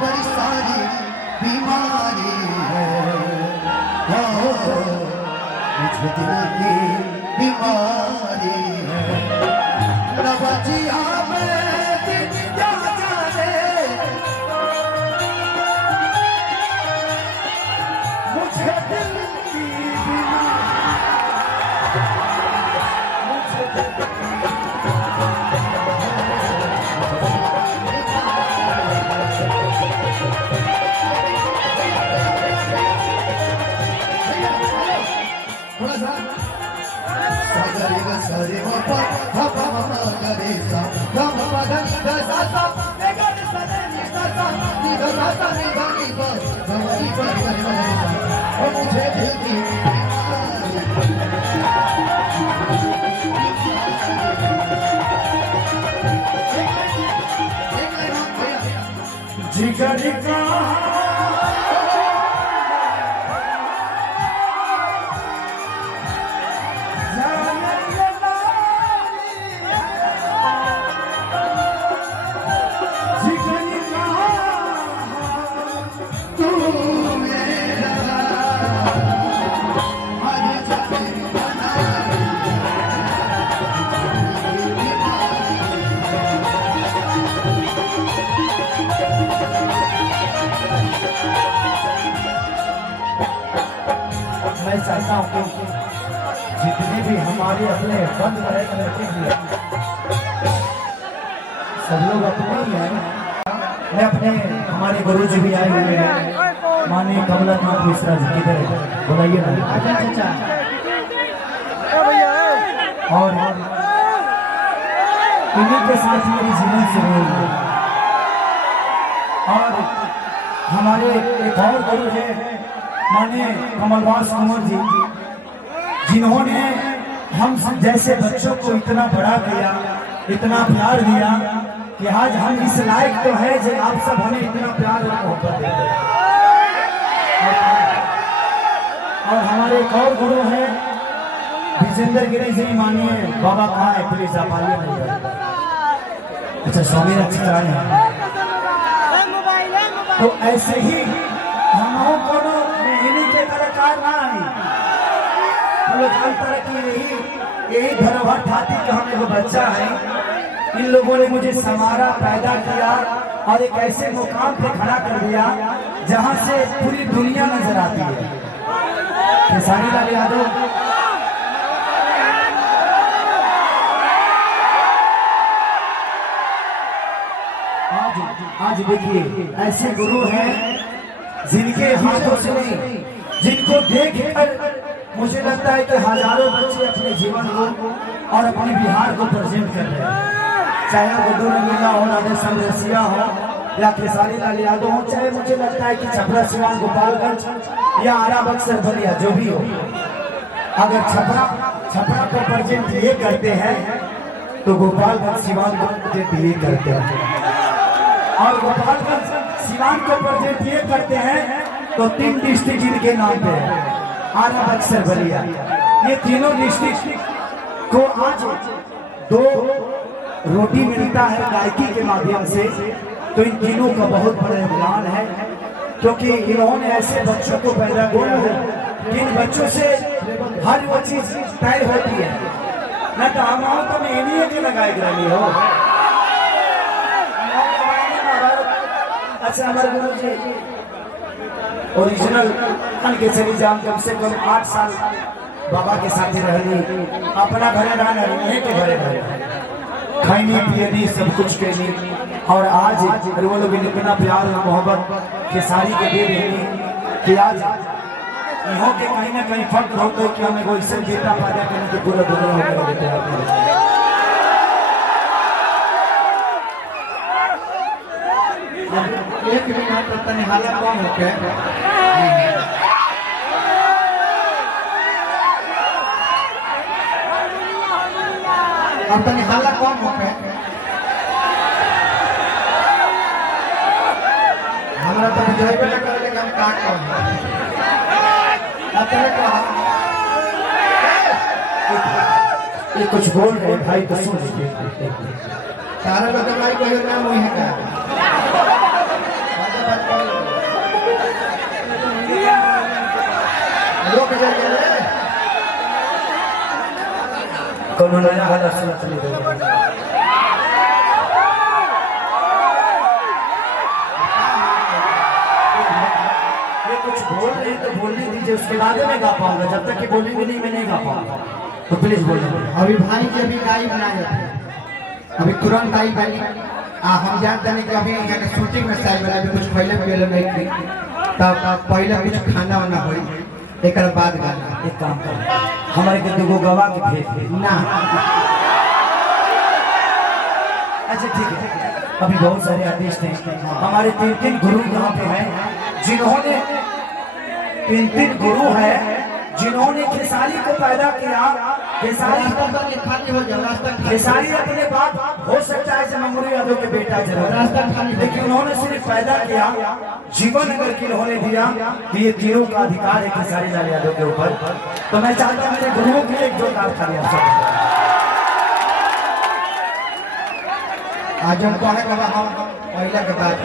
बड़ी सारी बीमारी है, मुझे दिल की बीमारी है। नवाजिया में दिन क्या जाने, मुझे दिल की जिगर का मैं चाहता हूँ कि जितने भी हमारे अपने बंद रहे लड़के हैं सब लोग अपने ही हैं। मैं अपने हमारे गुरु जी भी आए हुए हैं, माननीय कमलानाथ मिश्रा जी, किधर बुलाइए ना। और इन्हीं के साथ मेरी जीवन शुरू हुई। और हमारे एक और गुरु हैं माने कमलवास कुंवर जी, जिन्होंने हम जैसे बच्चों को इतना बड़ा किया, इतना प्यार दिया कि आज हम इस लायक तो है जो आप सब हमें इतना प्यार और मोहब्बत देते हैं। और हमारे एक और गुरु हैं विजेंद्र गिरी जी, मानिए बाबा कहाँ है, प्लीज आप आइए। अच्छा स्वामी अच्छी तरह है। तो ऐसे ही हम को कलाकार ना आई तरह की यही धरोहर ठाती कि हम एगो बच्चा है। इन लोगों ने मुझे संवारा, पैदा किया और एक ऐसे मुकाम पे खड़ा कर दिया जहां से पूरी दुनिया नजर आती है। खेसारी लाल यादव आज देखिए ऐसे गुरु हैं जिनके हाथों से नहीं, जिनको देखकर मुझे लगता है कि हजारों बच्चे अपने जीवन को और अपने बिहार को प्रेजेंट कर रहे हैं। चाहे गुड्डू रंगीला हो, राधेश्याम रसिया हो या खेसारी लाल यादव हो, चाहे मुझे लगता है कि छपरा सिवान गोपालगंज या आरा बक्सर बलिया जो भी हो, अगर छपरा को प्रेजेंट ये करते हैं तो गोपालगंज सिवान को प्रेजेंट ये करते हैं, और गोपालगंज सिवान को प्रेजेंट ये करते हैं तो 3 डिस्ट्रिक्ट इनके नाम पे है, आरा बक्सर बलिया। ये तीनों डिस्ट्रिक्ट को आज 2 रोटी मिलता है गायकी के माध्यम से, तो इन तीनों का बहुत बड़ा योगदान है, क्योंकि इन्होंने ऐसे बच्चों को पैदा किया है जिन बच्चों से हर वो चीज तय होती है। न तो हम तो मैं इन्हीं के लगाए रही हो। अच्छा हमारे गुरु जी ओरिजिनल के चली जाम कम से कम 8 साल बाबा के साथ ही रहनी, अपना घरे रहना नहीं के घरे खैनी पियनी सब कुछ कहनी, और आज वो लोग इतना प्यार और मोहब्बत खेसारी के दे रही कि आज इहों के कहीं ना कहीं फर्क होता है कि हमें कोई से बेटा पैदा करने की पूरा दुनिया हो गया। एक मिनट तनी हाला कम होके अब तनी हल्ला कम हो पे हमरा तो बुझाइबे ना करे कि हम का कह अतरे कहा ये कुछ बोल रहे हैं भाई, तो सुन लीजिए। सारा लोग भाई कोई नाम हुई है का लोग जाके कोनो नया हालत सुनत नहीं देगा। ये कुछ बोल रहे हैं तो बोलने दीजिए, उसके बाद में गा पाऊंगा, जब तक कि बोलेंगे नहीं मैं नहीं गा पाऊंगा, तो प्लीज बोलिए। अभी भाई के भी गाई बना जाते अभी तुरंत आई बनी हम जानते नहीं कि अभी यहाँ के शूटिंग में साइड वाला भी कुछ पहले नहीं थी, तब पहले कुछ खाना वाना हुई एक बाद गाना। एक काम कर, हमारे के दो गवाह के भेज दे ना अच्छा ठीक है। अभी बहुत सारे आर्टिस्ट हैं, हमारे 3 गुरु यहाँ पे हैं, जिन्होंने 3 गुरु है जिन्होंने खेसारी को पैदा किया। खेसारी खाली हो जाए रास्ता खेसारी अपने बाप हो सकता है जमहूरी यादव के बेटा जरूर, रास्ता खाली, लेकिन उन्होंने सिर्फ पैदा किया, जीवन अगर किन्होंने दिया कि ये तीनों का अधिकार है खेसारी लाल यादव के ऊपर। तो मैं चाहता हूँ मेरे गुरुओं के लिए एक जोरदार ताली आप सब। आज हम कहे हम पहले के बात